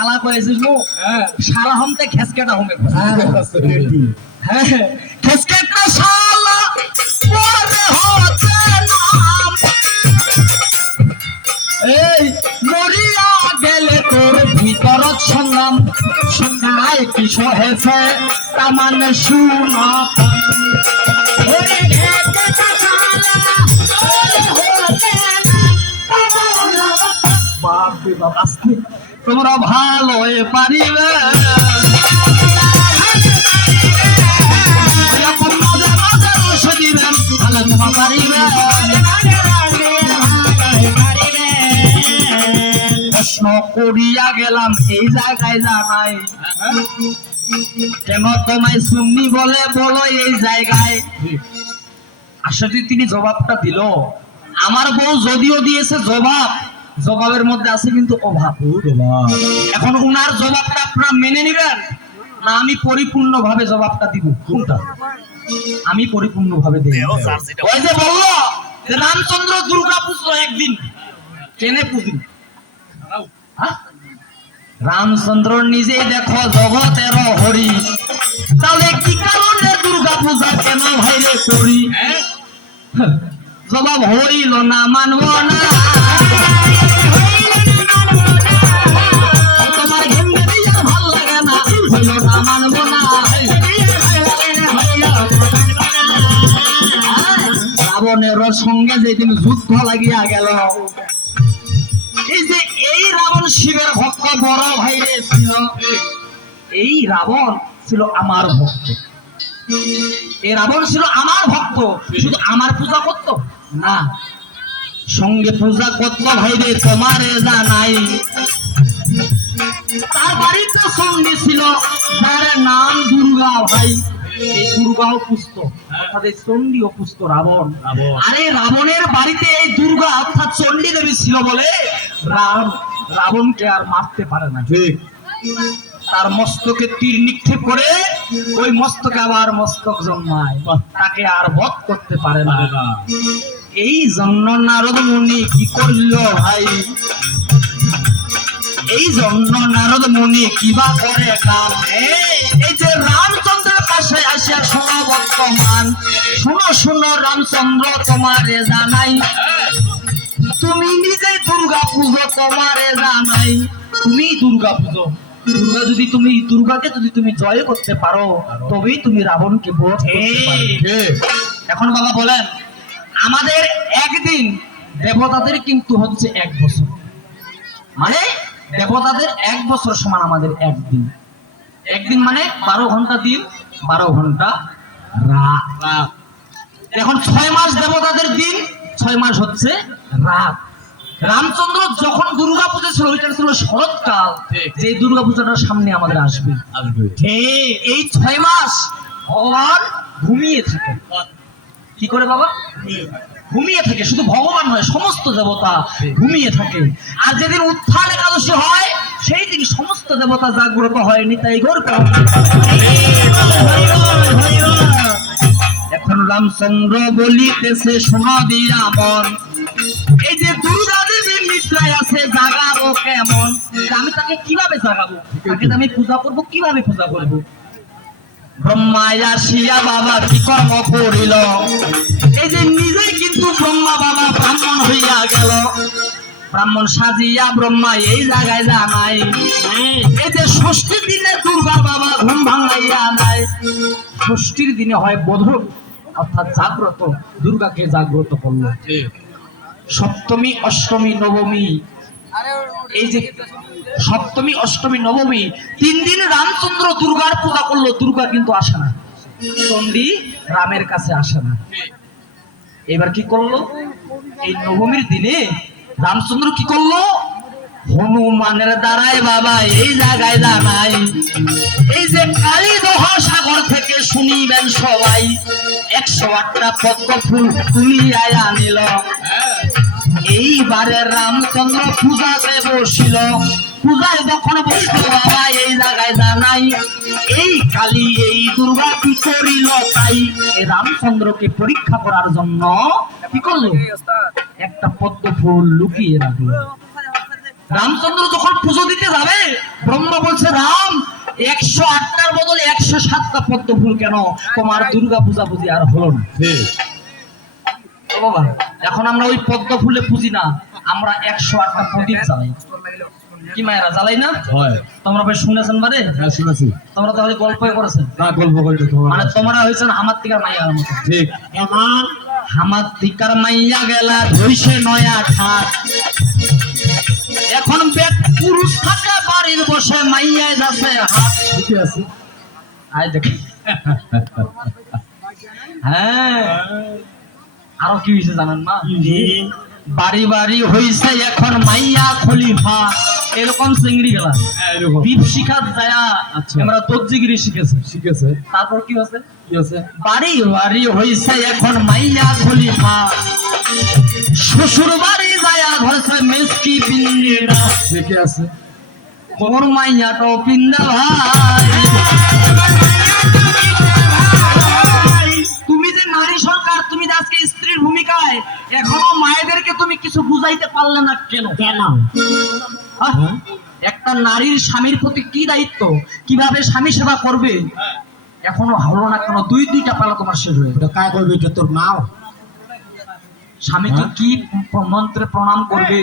শালা কয়েছিস মো শালা হমতে খেসকেটা হমে হ্যাঁ খেসকেটা শালা পরে হতে নাম এই মরিয়া গেলে তোর ভিতর সংগ্রাম সংজ্ঞায় কি সহেছে তার মানে শুনা তোমরা ভালো পারিবে প্রশ্ন করিয়া গেলাম এই জায়গায় জানাই কেন তোমায় সুন্নি বলে বলো এই জায়গায় আসলে তিনি জবাবটা দিল আমার বউ যদিও দিয়েছে জবাবের মধ্যে আছে কিন্তু অভাব এখন উনার জবাবটা আপনারা মেনে নেবেন না আমি পরিপূর্ণ ভাবে জবাবটা দিব কোনটা আমি পরিপূর্ণ ভাবে দেব ওই যে বললো যে রামচন্দ্র দুর্গা পুজো একদিন কেনে পুজো রামচন্দ্র নিজেই দেখো জগতের হরি তাহলে কি কারণে দুর্গা পূজা কেন ভাইরে করি জবাব হইল না মানব না তোমার ভাল লাগে না হইল না মানব না রাবণের সঙ্গে যেদিন যুদ্ধ লাগিয়া গেল এই যে এই রাবণ শিবের ভক্ত বড় ভাইরে ছিল এই রাবণ ছিল আমার ভক্ত এই রাবণ ছিল আমার ভক্ত শুধু আমার পূজা করত না সঙ্গে পূজা করত ভাইরে তোমারে জানাই তার বাড়িতে সঙ্গে ছিল তার নাম দুর্গা ভাই এই দুর্গাও পুষ্ট অর্থাৎ এই চণ্ডীও পুষ্ট রাবণ আরে রাবণের বাড়িতে এই দুর্গা অর্থাৎ চণ্ডী দেবী ছিল বলে রাবণকে আর মারতে পারে না ঠিক তার মস্তকে তীর নিক্ষেপ করে ওই মস্তকে আবার মস্তক জন্মায় তাকে আর বধ করতে পারে না এই জন্য নারদ মুনি কি করল ভাই এই জন্য নারদ মুনি কিবা করে কাম এই যে রামচন্দ্রের পাশে আসিয়া শোনো বর্তমান শোনো রামচন্দ্র তোমারে জানাই তুমি নিজে দুর্গা পুজো তোমারে জানাই তুমি দুর্গা পুজো দুর্গাকে যদি তুমি জয় করতে পারো তবেই তুমি রাবণকে বধ করতে পারবে এখন বাবা বলেন আমাদের একদিন দেবতাদের কিন্তু হচ্ছে 1 বছর মানে দেবতাদের 1 বছর সমান আমাদের একদিন মানে 12 ঘন্টা দিন 12 ঘন্টা রাত এখন 6 মাস দেবতাদের দিন 6 মাস হচ্ছে রাত রামচন্দ্র যখন দুর্গা পূজা ছিল ওইটা ছিল শরৎকাল যে দুর্গা পূজাটার সামনে আমাদের আসবে এই 6 মাস ভগবান ঘুমিয়ে থাকে কি করে বাবা ঘুমিয়ে থাকে শুধু ভগবান নয় সমস্ত দেবতা ঘুমিয়ে থাকে আর যেদিন উত্থান একাদশী হয় সেই দিন সমস্ত দেবতা জাগ্রত হয় নিতাই গৌর এখন রামচন্দ্র বলিতেছে শোনা দিয়া মন এই যে দুর্গা দেবী নিদ্রায় আছে জাগাবো কেমন আমি তাকে কিভাবে জাগাবো তাকে আমি পূজা করবো কিভাবে পূজা করবো ব্রহ্মা আসিয়া বাবা কি কর্ম করিল এই যে নিজে কিন্তু ব্রহ্মা বাবা ব্রাহ্মণ হইয়া গেল ব্রাহ্মণ সাজিয়া ব্রহ্মা এই জায়গায় জানাই এই যে ষষ্ঠীর দিনে দুর্গা বাবা ঘুম ভাঙাইয়া নাই ষষ্ঠীর দিনে হয় বোধন অর্থাৎ জাগ্রত দুর্গাকে জাগ্রত করলো সপ্তমী অষ্টমী নবমী এই যে সপ্তমী অষ্টমী নবমী 3 দিন রামচন্দ্র দুর্গার পূজা করলো দুর্গা কিন্তু আসে না চণ্ডী রামের কাছে আসে না এবার কি করলো এই নবমীর দিনে রামচন্দ্র কি করলো হনুমানের দ্বারায় বাবা এই জায়গায় জানাই এই যে কালীদহ সাগর থেকে শুনিবেন সবাই 108টা পদ্ম ফুল তুলিয়া আনিল এইবারে রামচন্দ্র পূজাতে বসিল পূজায় যখন বসলো বাবা এই জায়গায় জানাই এই কালী এই দুর্গা কি করিল তাই এই রামচন্দ্রকে পরীক্ষা করার জন্য কি করলো একটা পদ্ম ফুল লুকিয়ে রাখলো রামচন্দ্র যখন পুজো দিতে যাবে ব্রহ্মা বলছে রাম 108টার বদলে 107টা পদ্ম ফুল কেন? তোমার দুর্গা পূজা পুজি আর হলো না। ও বাবা, এখন আমরা ওই পদ্ম ফুলে পুজি না, আমরা 108টা প্রদীপ জ্বালাই। কি মায়েরা জ্বালাই না? তোমরা বেশ শুনেছেন মানে? হ্যাঁ শুনেছি। তোমরা তাহলে গল্পই করেছেন, না গল্প করে মানে তোমরা হয়েছেন হামার তিকার মাইয়ার মতো। ঠিক এমন হামার তিকার মাইয়া গেলা ধইছে নয়া ঠাক। এখন বেদ পুরুষ থাকে বাড়ির বসে মাইয়ায় যাচ্ছে হাত। ঠিকই আছে। আয় দেখি। হ্যাঁ, আরো কি হয়েছে জানেন মা? বাড়ি বাড়ি হইছে এখন মাইয়া খলিফা। এরকম চিংড়ি গেলা এরকম দীপ শিখাত যায়া আচ্ছা। আমরা দর্জিগিরি শিখেছে। শিখেছে। তারপর কি হচ্ছে? কি আছে? বাড়ি বাড়ি হইছে এখন মাইয়া খলিফা। শ্বশুর বাড়ি যায়া ধরছে মেসকি পিন্ডিরা। ঠিকই আছে। মোর মাইয়াটো পিন্দা ভাই। তুমি যে নারী সরকার, তুমি যে আজকে স্ত্রীর ভূমিকায়, এখনো মায়েদেরকে তুমি কিছু বুঝাইতে পারলে না কেন? হ্যাঁ? একটা নারীর স্বামীর প্রতি কি দায়িত্ব, কিভাবে স্বামী সেবা করবে, এখনো হলো না কেন? দুইটা পালা তোমার শেষ হয়ে গেল। কাজ করবি এটা তোর নাও। স্বামীকে কি মন্ত্রে প্রণাম করবে